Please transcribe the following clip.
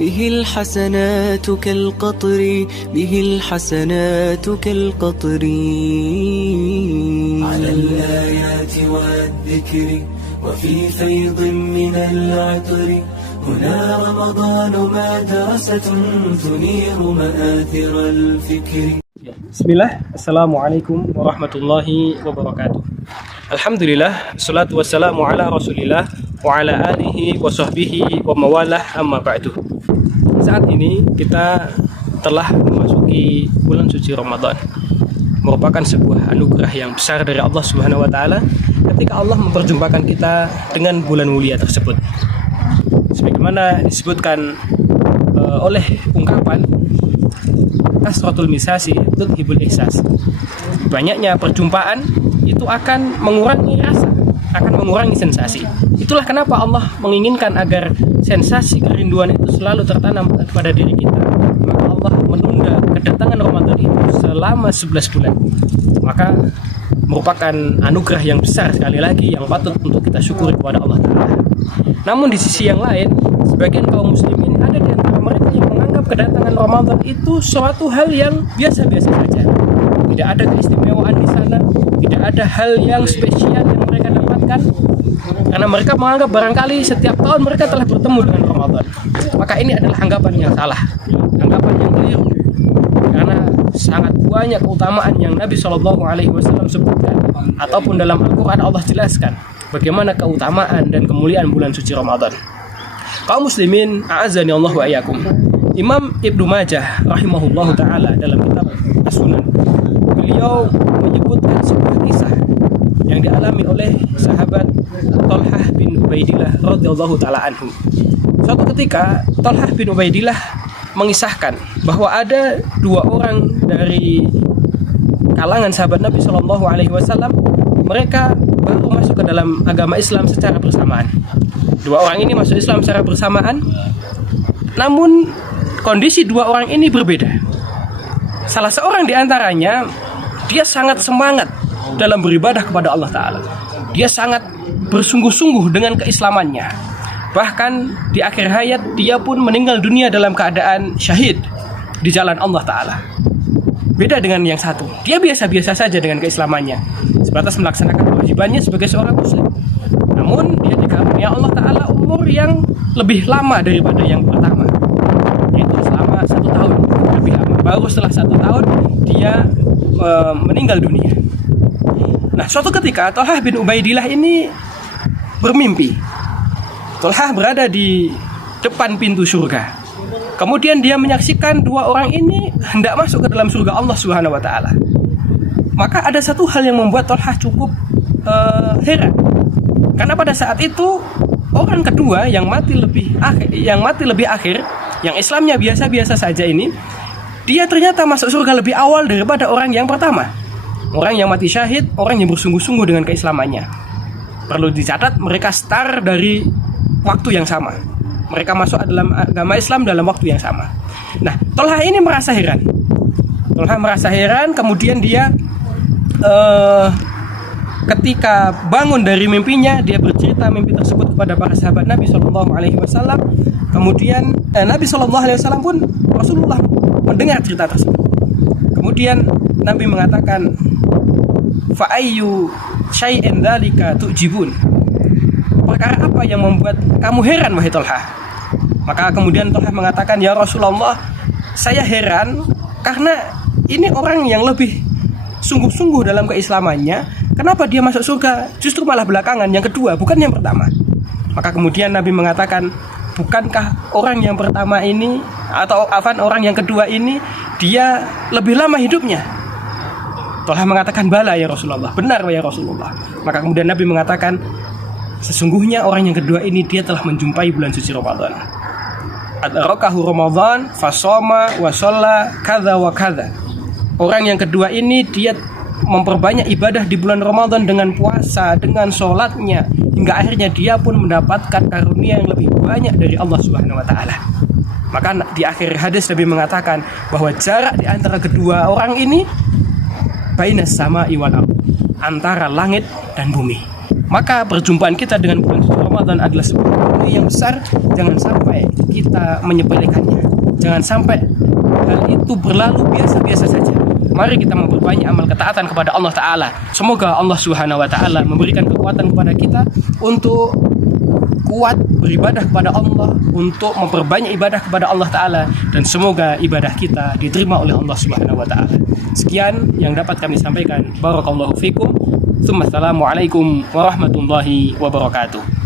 به الحسنات كالقطر به الحسنات كالقطر على الآيات والذكر وفي فيض من العطر هنا رمضان مدرسة تنير مآثر الفكر. Bismillah, Assalamualaikum warahmatullahi wabarakatuh. Alhamdulillah, salatu wassalamu ala rasulillah wa ala alihi wa sahbihi wa mawalah, amma ba'du. Saat ini kita telah memasuki bulan suci Ramadan. Merupakan sebuah anugerah yang besar dari Allah Subhanahu wa taala ketika Allah memperjumpakan kita dengan bulan mulia tersebut. Sebagaimana disebutkan oleh ungkapan kasratul misasi tudhibul ihsas. Banyaknya perjumpaan itu akan mengurangi rasa, akan mengurangi sensasi. Itulah kenapa Allah menginginkan agar sensasi kerinduan itu selalu tertanam pada diri kita. Maka Allah menunda kedatangan Ramadan itu selama 11 bulan. Maka merupakan anugerah yang besar sekali lagi yang patut untuk kita syukuri kepada Allah Ta'ala. Namun di sisi yang lain, sebagian kaum muslimin ada di antara mereka yang menganggap kedatangan Ramadan itu suatu hal yang biasa-biasa saja. Tidak ada keistimewaan di sana, tidak ada hal yang spesial yang mereka dapatkan, karena mereka menganggap barangkali setiap tahun mereka telah bertemu dengan Ramadan. Maka ini adalah anggapan yang salah, anggapan yang keliru, karena sangat banyak keutamaan yang Nabi SAW sebutkan ataupun dalam Al-Quran Allah jelaskan bagaimana keutamaan dan kemuliaan bulan suci Ramadan. Kaum muslimin, a'azani Allah wa iyyakum. Imam Ibnu Majah rahimahullahu taala dalam kitab As-Sunan, beliau menyebutkan sebuah kisah yang dialami oleh sahabat Thalhah bin Ubaidillah radhiyallahu taala anhu. Suatu ketika Thalhah bin Ubaidillah mengisahkan bahwa ada dua orang dari kalangan sahabat Nabi SAW, mereka baru masuk ke dalam agama Islam secara bersamaan. Dua orang ini masuk Islam secara bersamaan, namun kondisi dua orang ini berbeda. Salah seorang di antaranya, dia sangat semangat dalam beribadah kepada Allah Ta'ala. Dia sangat bersungguh-sungguh dengan keislamannya. Bahkan di akhir hayat dia pun meninggal dunia dalam keadaan syahid di jalan Allah Ta'ala. Beda dengan yang satu, dia biasa-biasa saja dengan keislamannya, sebatas melaksanakan kewajibannya sebagai seorang muslim. Namun dia dikaruniai Allah Ta'ala umur yang lebih lama daripada yang pertama, yaitu selama 1 tahun lebih lama. Baru setelah 1 tahun dia meninggal dunia. Nah, suatu ketika Thalhah bin Ubaidillah ini bermimpi. Thalhah berada di depan pintu surga. Kemudian dia menyaksikan dua orang ini hendak masuk ke dalam surga Allah Subhanahu wa taala. Maka ada satu hal yang membuat Thalhah cukup heran. Karena pada saat itu orang kedua yang mati lebih akhir, yang Islamnya biasa-biasa saja ini, dia ternyata masuk surga lebih awal daripada orang yang pertama. Orang yang mati syahid, orang yang bersungguh-sungguh dengan keislamannya. Perlu dicatat, mereka start dari waktu yang sama. Mereka masuk dalam agama Islam dalam waktu yang sama. Nah, Thalhah ini merasa heran. Thalhah merasa heran, kemudian dia ketika bangun dari mimpinya, dia bercerita mimpi tersebut kepada para sahabat Nabi SAW. Kemudian Nabi SAW pun, Rasulullah mendengar cerita tersebut. Kemudian Nabi mengatakan, fa'ayyu syai'in dzalika tu'jibun. Perkara apa yang membuat kamu heran, wahai Thalhah? Maka kemudian Thalhah mengatakan, ya Rasulullah, saya heran karena ini orang yang lebih sungguh-sungguh dalam keislamannya. Kenapa dia masuk surga justru malah belakangan, yang kedua, bukan yang pertama? Maka kemudian Nabi mengatakan, bukankah orang yang pertama ini, atau orang yang kedua ini, dia lebih lama hidupnya? Thalhah mengatakan, bala ya Rasulullah, benar ya Rasulullah. Maka kemudian Nabi mengatakan, sesungguhnya orang yang kedua ini dia telah menjumpai bulan suci Ramadan. Adrakahu Ramadan fasoma wa shalla kadza wa kadza. Orang yang kedua ini dia memperbanyak ibadah di bulan Ramadan dengan puasa, dengan sholatnya, hingga akhirnya dia pun mendapatkan karunia yang lebih banyak dari Allah Subhanahu wa taala. Maka di akhir hadis Nabi mengatakan bahwa jarak di antara kedua orang ini bainas sama'i wal ardh, antara langit dan bumi. Maka perjumpaan kita dengan bulan suci Ramadan adalah sebuah yang besar, jangan sampai kita menyepelekannya. Jangan sampai hal itu berlalu biasa-biasa saja. Mari kita memperbanyak amal ketaatan kepada Allah Ta'ala. Semoga Allah Subhanahu wa Ta'ala memberikan kekuatan kepada kita untuk kuat beribadah kepada Allah, untuk memperbanyak ibadah kepada Allah Ta'ala, dan semoga ibadah kita diterima oleh Allah Subhanahu wa Ta'ala. Sekian yang dapat kami sampaikan. Barakallahu fikum. Assalamualaikum warahmatullahi wabarakatuh.